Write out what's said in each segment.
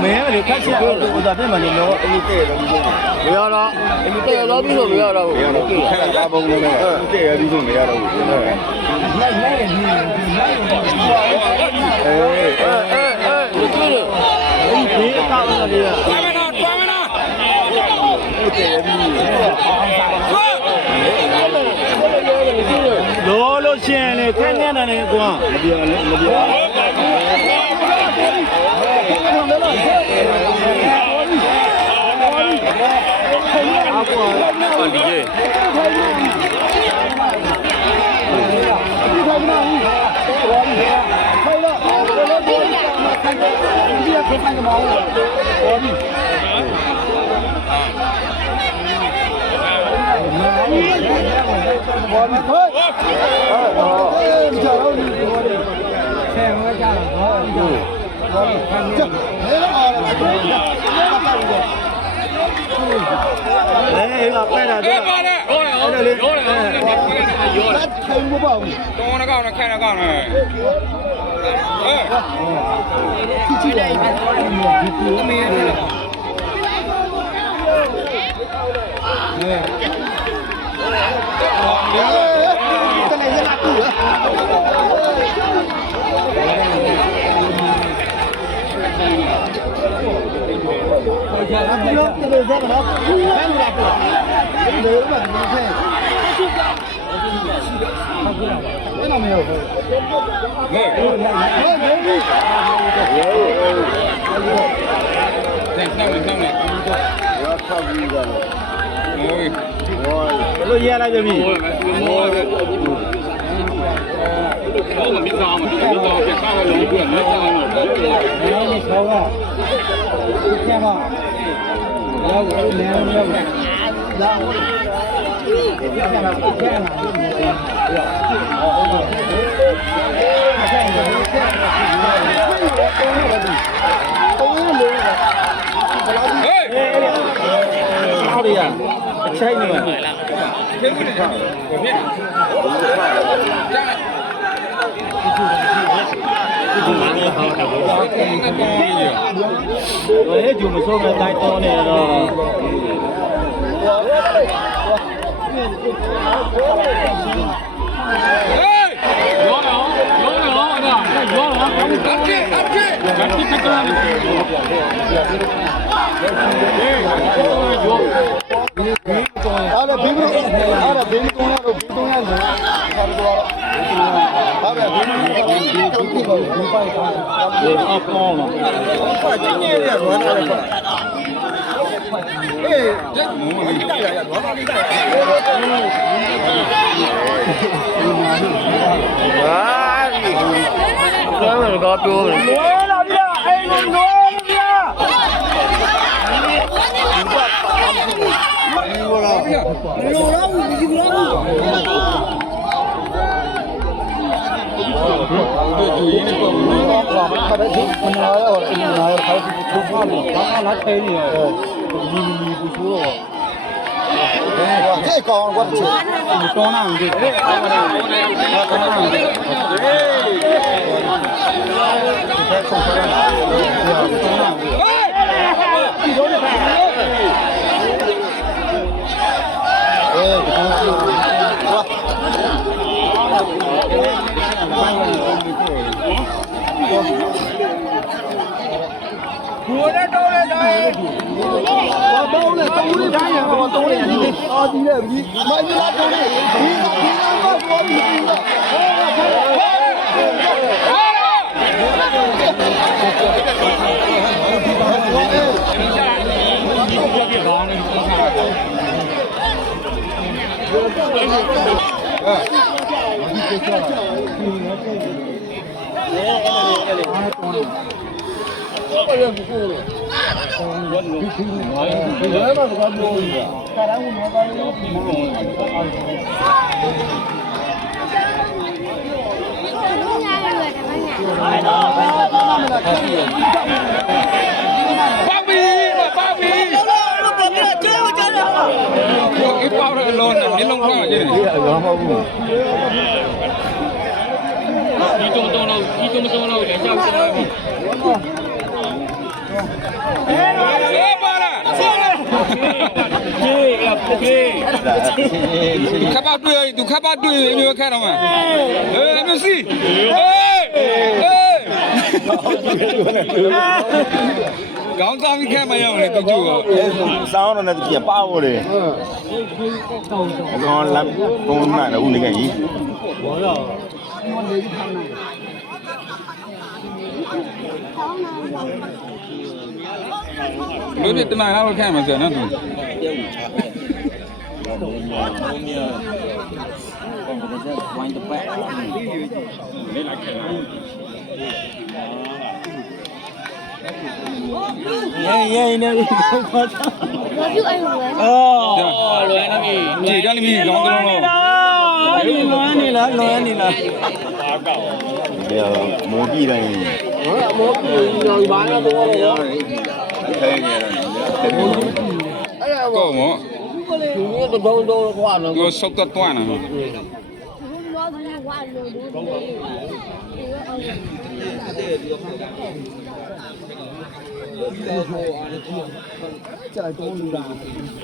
没有，你看起来我咋这么牛？你这个不要了，你这个老比说不要了，不要了，看大风了没？这个比说没要了，你这个，你别打了你。抓没呢？老老鲜的，天天的那光，哎，那快点，快点，看不饱。东那杠呢，看那杠呢。哎，这来拉肚子。都腌了就比。我们没上嘛，别上了容易滚，没上了。你瞧吧，一天吧，要不2年，然后哪里呀？拆你们。我也就没说个太多的了。这高我去，你高那你就，我这招来的，我包了，兜里啥呀？我兜里你啊，你这你买你拿兜里，你拿告诉我你这个。bao rồi lon đến lông khoang chứ đi tung đâu để sao khắp bao tuổi tụ khắp bao tuổi như thế nào mà em gì讲啥？你看没有？你都做。sao nó là kia bao rồi. Nó làm con này là uống cái gì? Đối với tên này nó khen mà giờ nó thì. Vậy nè. Lưỡi nó bị chỉ cho mình gọn cái lông Lưỡi là. Giờ mua gì đây? Mua rồi bán nó cũng rồi. có mà nó sốc tất toan à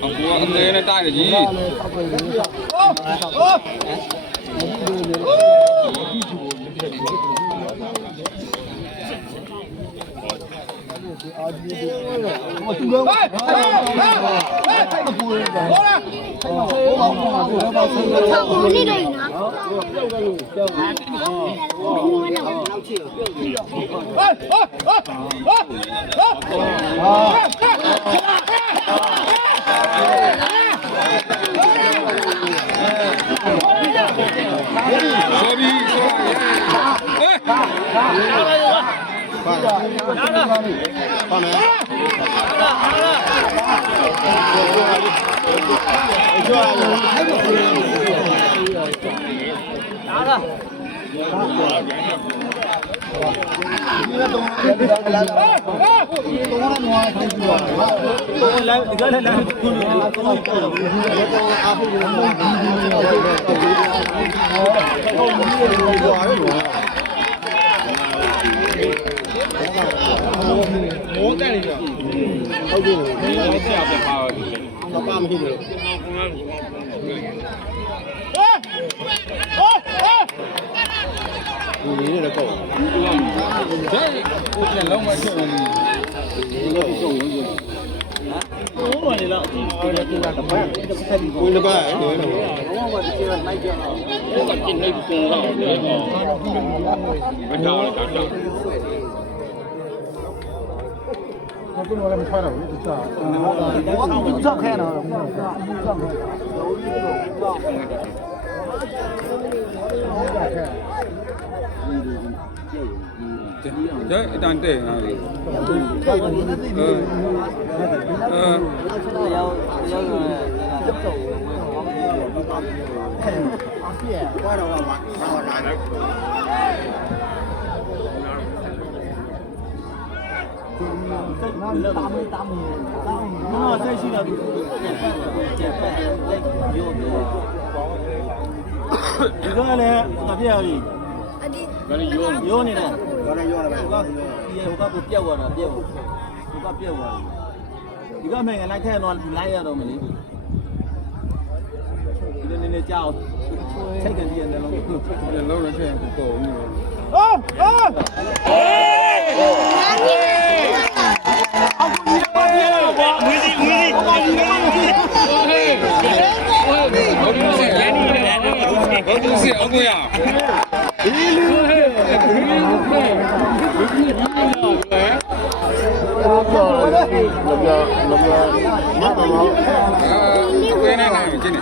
ông bố ông thế này tai là gì đấy đang để nào 이거 안에 어디야? 요원이네. 요가 못 뛰어와라. 요가 뛰어와. 이거 하면 나 태어 나야 너 말이. 이거 내내 짜오. 책을 뒤에 내놓고. lâu rồi xem cổ như ông ơi à cái này này trên này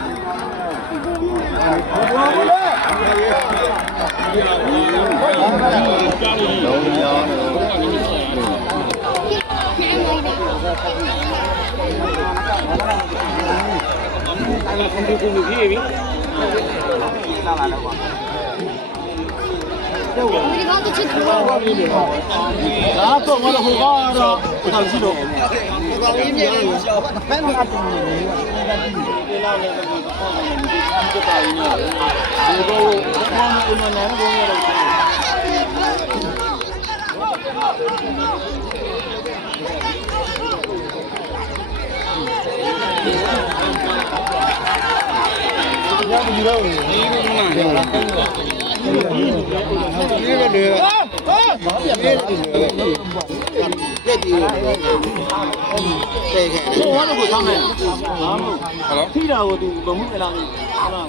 ထိတာကိုသူဘုံမှုအလားကြီးဟုတ်လား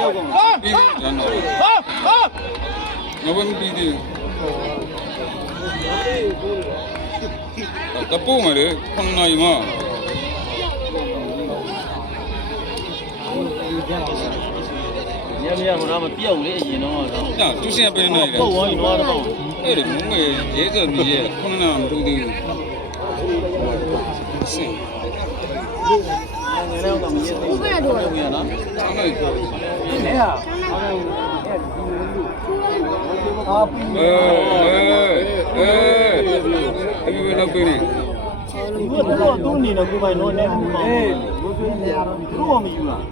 ရောက်ကုန်ပြီးတယ်နော်ဘယ်ပြီးတယ်တပိုးမလေ9နိုင်မှာညမရမှာမပြောက်လေအရင်တော့ညသူစင်ပဲနေတယ်ဟုတ်ဝိုင်းတော့တော့အဲ့ဒီမုံငယ်ရဲစော်ကြီးရဲ့9နိုင်မတူသေးဘူးစင်ငယ်တော့မရသေးဘူးဘယ်တော့တော့ရနော်ဆောင်းလိုက်နေဟာအေးဘယ်လောက်ပြနေဒီကတော့သူ့အနေနဲ့ကိုယ်ပိုင်တော့နေဘူးပေါ့သူ့ဘာမယူလား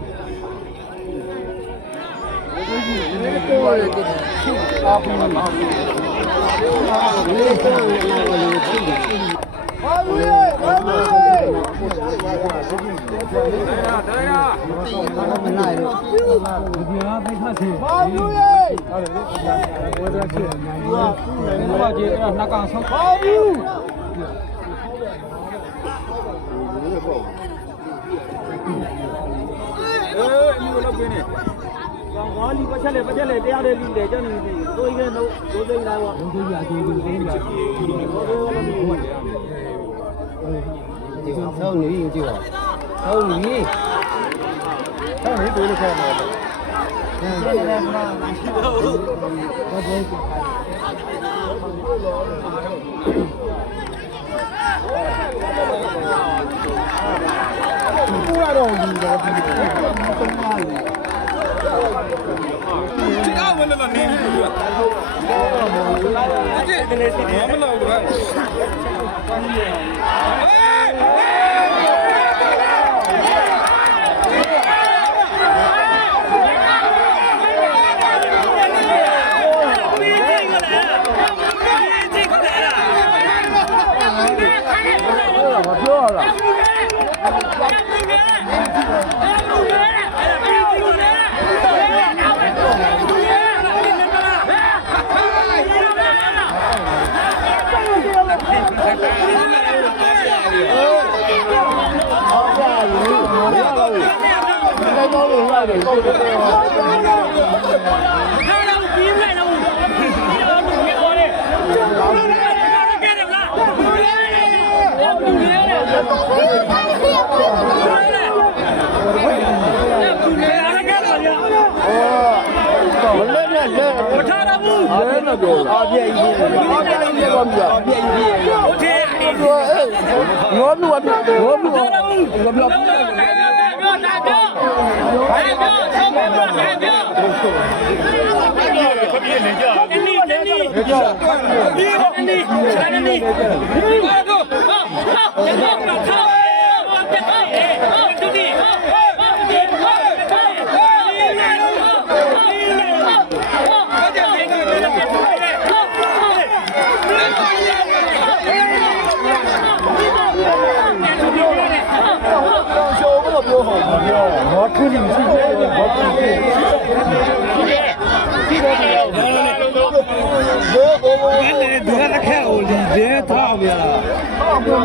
ဝါလီပတ်ချက်လေတရားတွေလူတယ်ကြောက်နေပြီကိုယ်ကတော့ဒိုးသိမ်းလာပေါ့ဒိုးသိမ်းရဒိုးသိမ်းရဆောင်းနေရင်ကြည့်ပါဆောင်းနေဒိုးလို့ခေါ်မှာပူရတော့ယူတော့ဒီဒီအောင်မလို့နေဘူးကွာအဲ့ဒီနေစီမလို့ကွာမပြောရလားအပြည့်ကြီးတော့ပြည့်ကြီးโอเคငေါဘူးငေါဘူးပြောဟောပြောဘာထူးနေရှိတယ်ဘာထူးနေဒီတော့ပြောဘိုးဒီကခက်ဦးဒီဒဲထားပြလားပြော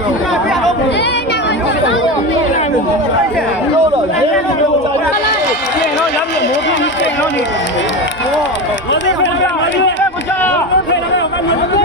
တော့ရဲပြောတာကျင်းတော့ရပြီမိုးပြီးကျင်းတော့နေဟောဘာသိပြန်ပြမလို့ကိုချာထဲလာတော့မ